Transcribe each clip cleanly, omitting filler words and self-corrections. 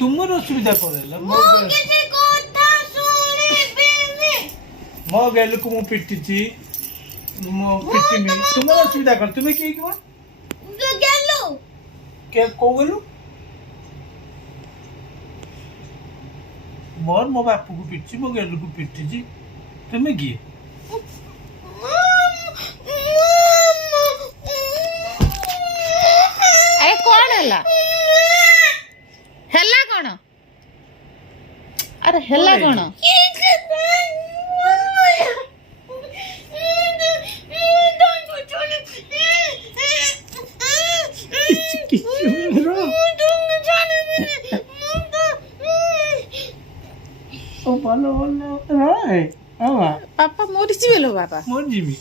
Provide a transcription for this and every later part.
तुमर असुविधा करेला ମୁଁ କିଛି କଥା ଶୁଣିବିନି। मो गेल को मु पिटिची मो पिटिमी तुमर असुविधा कर तुमे की किवा ତୁ ଗେଲୁ के को गेलु मोर मो बापू को पिटिची मो गेल को पिटिची तुमे की अरे कौन हैला हैला कौन अरे हैला कौन ओ बोलो बोलो राय आवा पापा मोरी जीवेलो बाबा मोर जीवी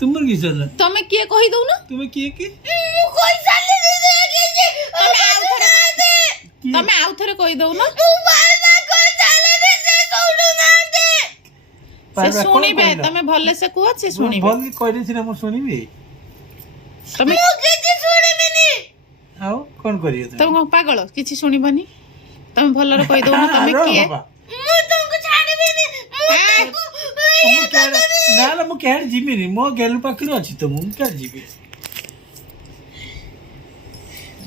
तुमर की चल तमे किए कहि दउ ना तुमे की की ମୁଁ କହିସାରିଲିଣି तमे आउ थरे कहि दउ ना ମୁଁ ବାରବାର କହିସାରିଲିଣି ସେ ଶୁଣୁନାହାନ୍ତି। से सुनिबे तमे भले से कुह से सुनिबे भल कहले सिना मु सुनिबे तमे ମୁଁ କିଛି ଶୁଣିବିନି। आओ कोन करियो तमे कौन पागल किछि सुनिबनी तमे भलरे कहि दउ ना तमे किए ମୁଁ ତୁମକୁ ଛାଡ଼ିବିନି। ମୁଁ ତାକୁ मु केड ना ना मु केड जीबी नी मो गेलु पाखरे अछि त मु के जीबी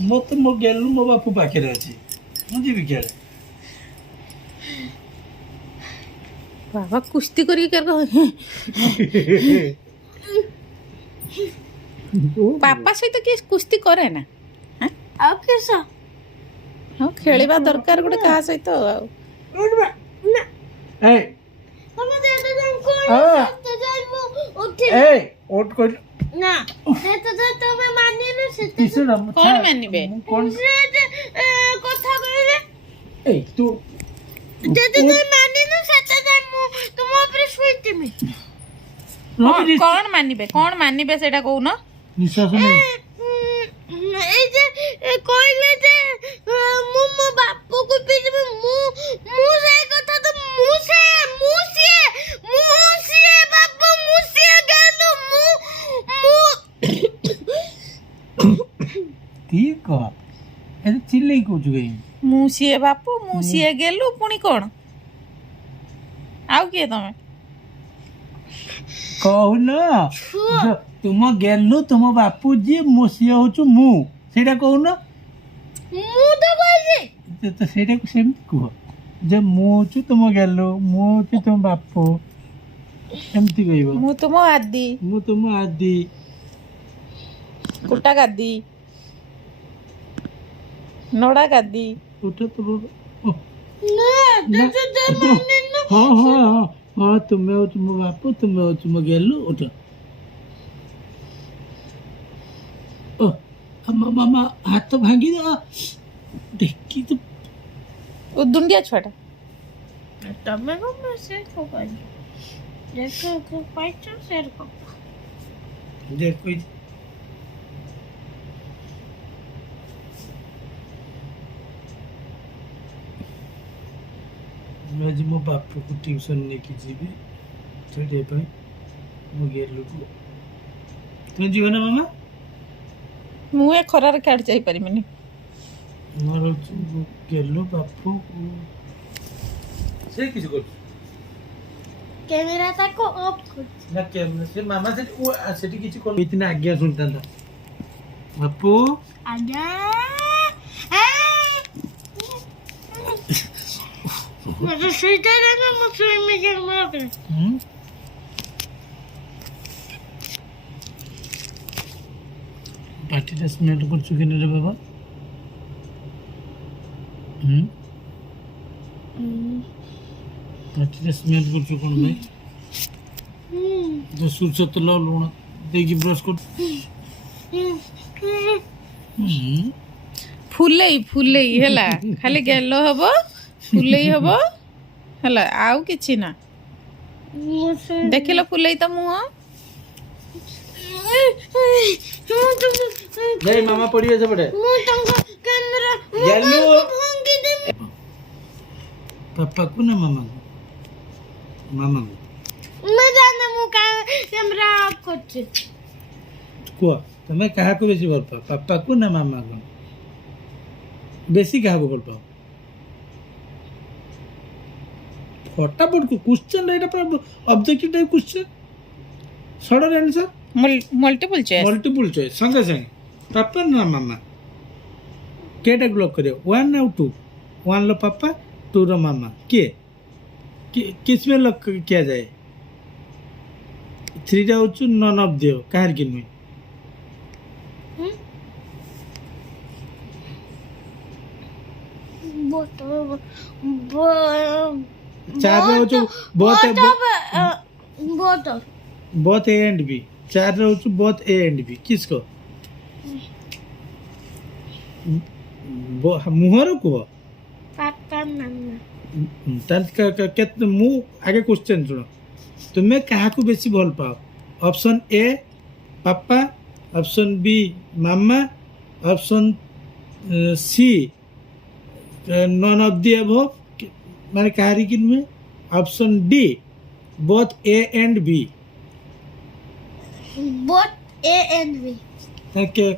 मो तो मो गेलु मो बापू पाखरे अछि मु जीबी केड बाबा कुश्ती करी कर पापा सहित कि कुश्ती करे ना ଆଉ କିସ ହଁ ଖେଳିବା ଦରକାର ଗୋଟେ କାହା ସହିତ ଆଉ ए ତମେ ଯେତେ ଜାଣିଛ ସେତେ ଜାଣିବ ଉଠି ए ओट कर ନା ସେତେ ତମେ ମାନିନ ସେତେ किसरा କଣ ମାନିବେ कोन ସେ କଥା କହିଲେ ए तू ଯେତେ ତମେ ମାନିନ ସେତେ ଯାଇ ମୁଁ ତୁମ ଉପରେ ଶୋଇଥିମି। କଣ ମାନିବେ ସେଇଟା କହୁନ निश्वास नहीं ଏଇ ଯେ କହିଲେ ଯେ ମୁଁ ମୋ ବାପକୁ ପିଟିବି ମୁଁ ସେ କଥା ତ ମୁଁ ସିଏ ବାପା ମୁଁ ସିଏ ଗେଲୁ ठीक है ए चिल्लै को जुगई ମୁଁ ସିଏ ବାପୁ ମୁଁ ସିଏ ଗେଲୁ ପୁଣି କଣ ଆଉ କିଏ ତମେ कहून तुम गेलु तुम बापू जी मुसी होचु मु सेटा कहून ମୁଁ ତ କହିଲି तो सेटा को सेम कह जे मु होचु तुम गेलु मु होचु तुम बापू एमती कहबो ମୁଁ ତୁମ ଆଦି मु तुम आदि କୁଟା ଗାଦି ନଡା ଗାଦି उठ तो ନା ଯେତେ ମାନିନ हाँ हाँ हाँ हाँ तुम्हें होचु मो बापू तुम्हें होचु मो गेलु उठ ओ मामा हाथ तो भांगी दो देखी तो ଉଦୁଣ୍ଡିଆ ଛୁଆଟା ତମେ କଣ ସେ କହିଲି ଦେଖ ପାଇଛ ସେ देख कोई मैं आज मो बापू को ट्यूशन लेके जीवी छड़े पे मो गेलु को तुम जीव ना मामा ମୁଁ ଏ ଖରାରେ କାଢି ଯାଇ ପାରିବିନି मोर गेलु बापू से किसी को କ୍ୟାମେରା ତାକୁ ଅଫ୍ କର ना कैमरा से मामा से वो सेठी किसी को इतना आज्ञा सुनता था बापू ଆଜ୍ଞା ମୋତେ ସେଇଟା ଦେଲେ ମୁଁ ଶୋଇମି କ୍ୟାମେରା ଉପରେ पार्टी टा स्मेल कर चुके रे बाबा पार्टी टा स्मेल कर चुके कोन भाई जो सुरस तेल लुण देगी ब्रश कर ଫୁଲେଇ ହେଲା ଖାଲି ଗେଲ ହବ ଫୁଲେଇ ହବ ହେଲା ଆଉ କିଛି ନା ଦେଖିଲ ଫୁଲେଇ ତ ମୁହଁ जय मामा पड़ी है बड़े ମୁଁ ତାଙ୍କ କ୍ୟାମେରା गेलु ଭାଙ୍ଗି ଦେବି पापा को ना मामा को मामा को ମୁଁ ଜାଣେ ମୁଁ କ୍ୟାମେରା ଅଫ୍ କରୁଛି को तुम्हें कहा को बेसी भल पापा को ना मामा को बेसी क्या को बोल पाओ फटाफट को क्वेश्चन एटा पर objective type question sudden answer multiple choice multiple choice संगे संगे पापा ना मामा केटा ब्लॉक करियो 1 ना 2 1 लो पापा 2 रो मामा के किस में लॉक किया जाए 3 रा होचु नन ऑफ दियो काहर किन में चार रा होचु both both A and B 4 रा होचु बोथ ए एंड बी किसको मुहर को पापा मामा केत मु आगे क्वेश्चन सुनो तुम्हें कहा को बेसी भल पाओ ऑप्शन ए पापा ऑप्शन बी मामा option C none of the above माने कहारी किन में option D both A and B both A and B के